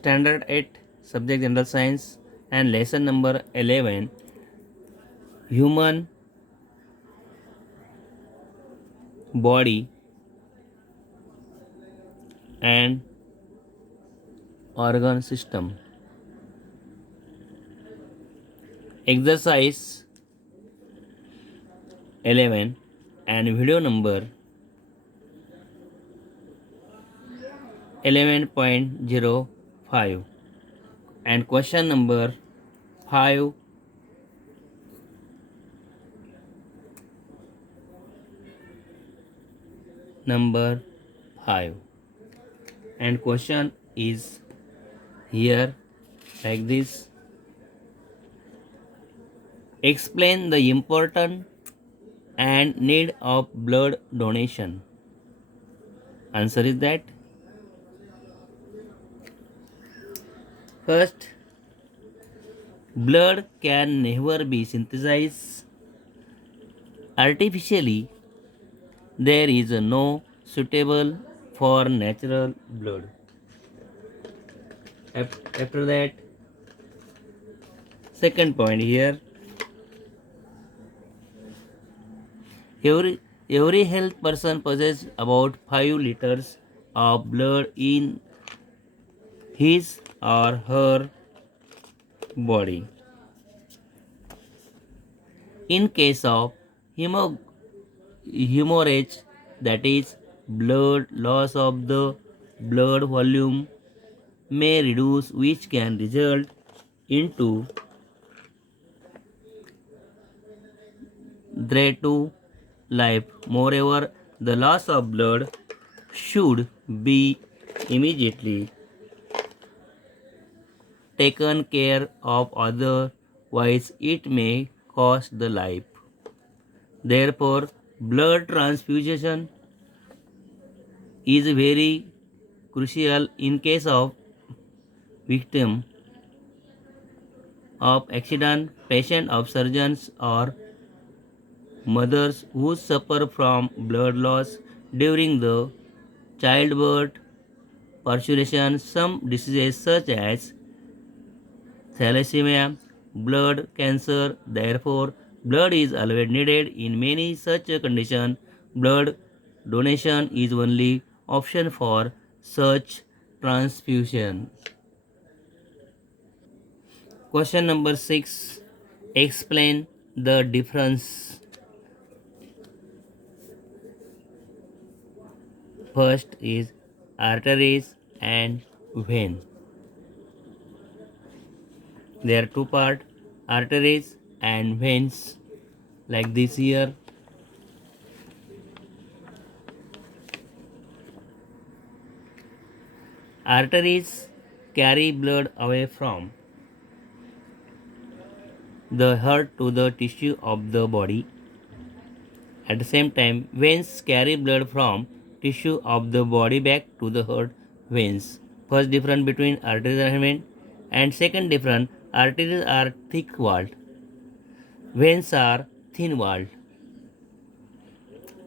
Standard 8, Subject General Science, and lesson number 11, Human Body and Organ System. Exercise 11 and video number 11.05 and question number 5. Number 5 and question is here like this. Explain the importance and need of blood donation. Answer is that first, blood can never be synthesized artificially. There is no suitable for natural blood. After that, second point here, every health person possesses about 5 liters of blood in his or her body. In case of hemorrhage, that is blood loss of the blood volume may reduce, which can result into threat to life. Moreover, the loss of blood should be immediately taken care of, otherwise it may cost the life. Therefore, blood transfusion is very crucial in case of victim of accident, patient of surgeons, or mothers who suffer from blood loss during the childbirth, persuasion. Some diseases such as thalassemia, blood cancer. Therefore, blood is always needed in many such conditions. Blood donation is only option for such transfusion. Question number 6. Explain the difference. First is arteries and vein. There are two parts, arteries and veins, like this here. Arteries carry blood away from the heart to the tissue of the body. At the same time, veins carry blood from tissue of the body back to the heart. Veins. First difference between arteries and veins, and second difference, arteries are thick walled, veins are thin walled.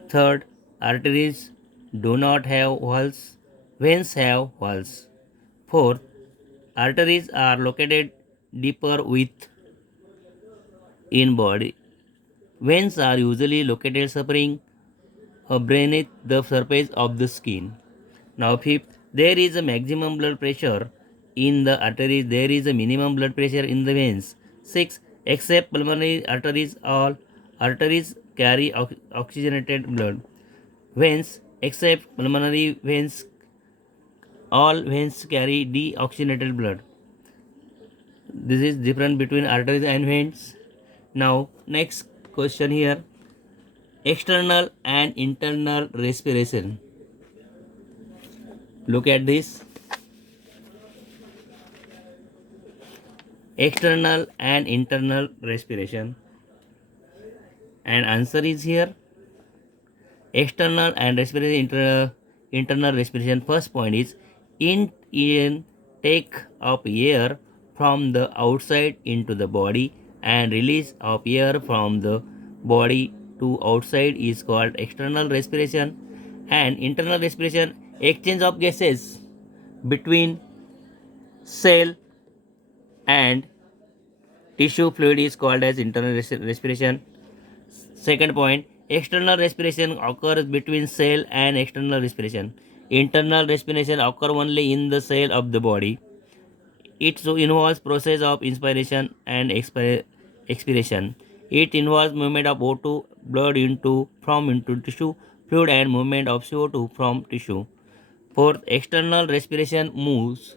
Third, arteries do not have walls, veins have walls. Fourth, arteries are located deeper in body. Veins are usually located suffering beneath the surface of the skin. Now, fifth, there is a maximum blood pressure in the arteries, there is a minimum blood pressure in the veins. 6. Except pulmonary arteries, all arteries carry oxygenated blood. Veins, except pulmonary veins, all veins carry deoxygenated blood. This is different between arteries and veins. Now, next question here. External and internal respiration. Look at this. External and internal respiration. And answer is here. External and respiration, internal respiration. First point is intake of air from the outside into the body, and release of air from the body to outside is called external respiration. And internal respiration, exchange of gases between cell and tissue fluid is called as internal respiration. Second point, external respiration occurs between cell and external respiration. Internal respiration occurs only in the cell of the body. It so involves process of inspiration and expiration. It involves movement of O2 blood into tissue fluid and movement of CO2 from tissue. Fourth, external respiration moves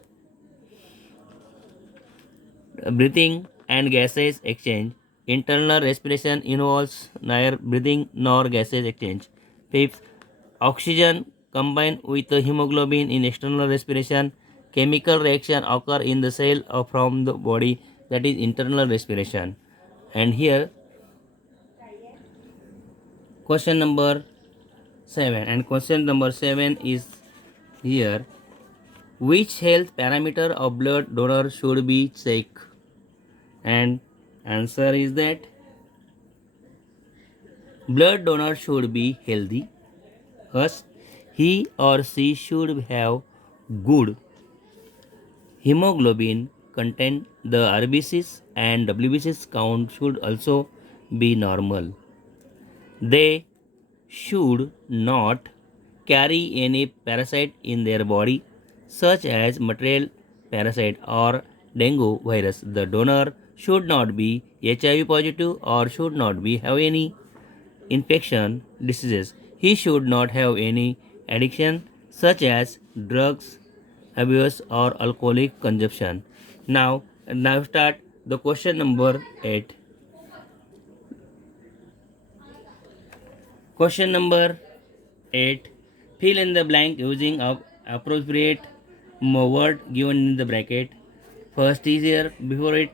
breathing and gases exchange. Internal respiration involves neither breathing nor gases exchange. Fifth, oxygen combined with the hemoglobin in external respiration. Chemical reaction occur in the cell or from the body, that is internal respiration. And here question number 7, and question number 7 is here, which health parameter of blood donor should be checked? And answer is that blood donor should be healthy. First, he or she should have good hemoglobin content. The RBCs and WBCs count should also be normal. They should not carry any parasite in their body, such as material parasite or dengue virus. The donor should not be HIV positive or should not be have any infection diseases. He should not have any addiction such as drugs abuse or alcoholic consumption. Now start the question number 8. Question number 8. Fill in the blank using appropriate word given in the bracket. First is here before it,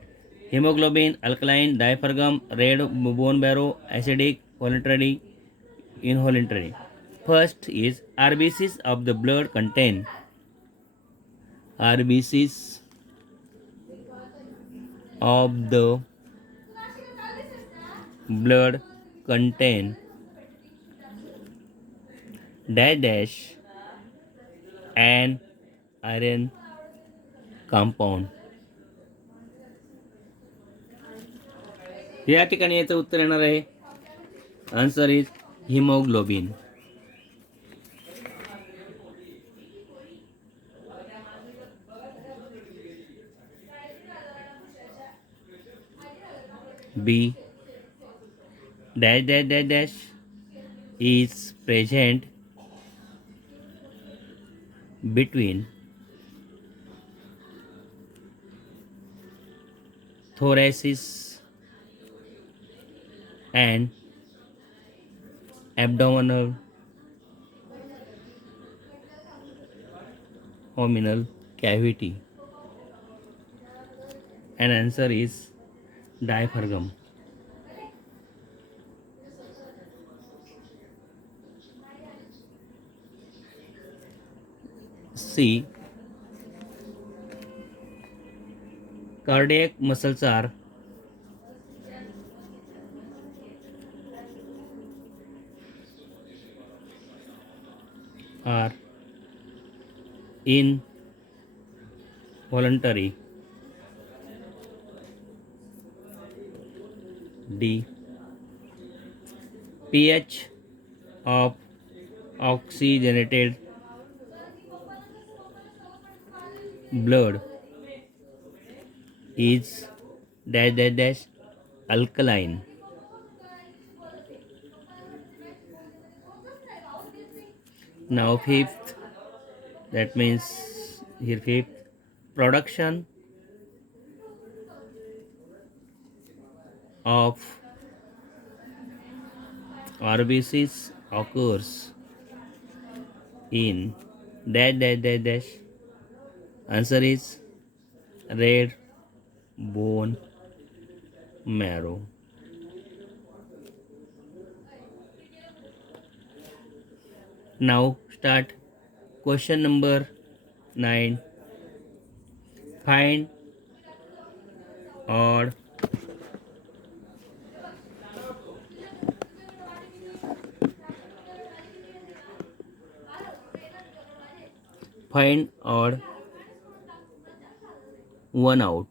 hemoglobin, alkaline, diaphragm, red bone marrow, acidic, voluntary, involuntary. First is RBCs of the blood contain. RBCs of the blood contain dash dash and iron compound. या ठिकाणी याचं उत्तर येणार आहे. Answer is haemoglobin. B dash dash dash dash is present between thoracis and abdominal cavity, and answer is diaphragm. C, cardiac muscles are involuntary. D, pH of oxygenated blood is dash dash dash alkaline. Now fifth, that means here fifth, production of RBCs occurs in dash dash dash dash. Answer is red bone marrow. Now start question number 9. Find odd find odd one out.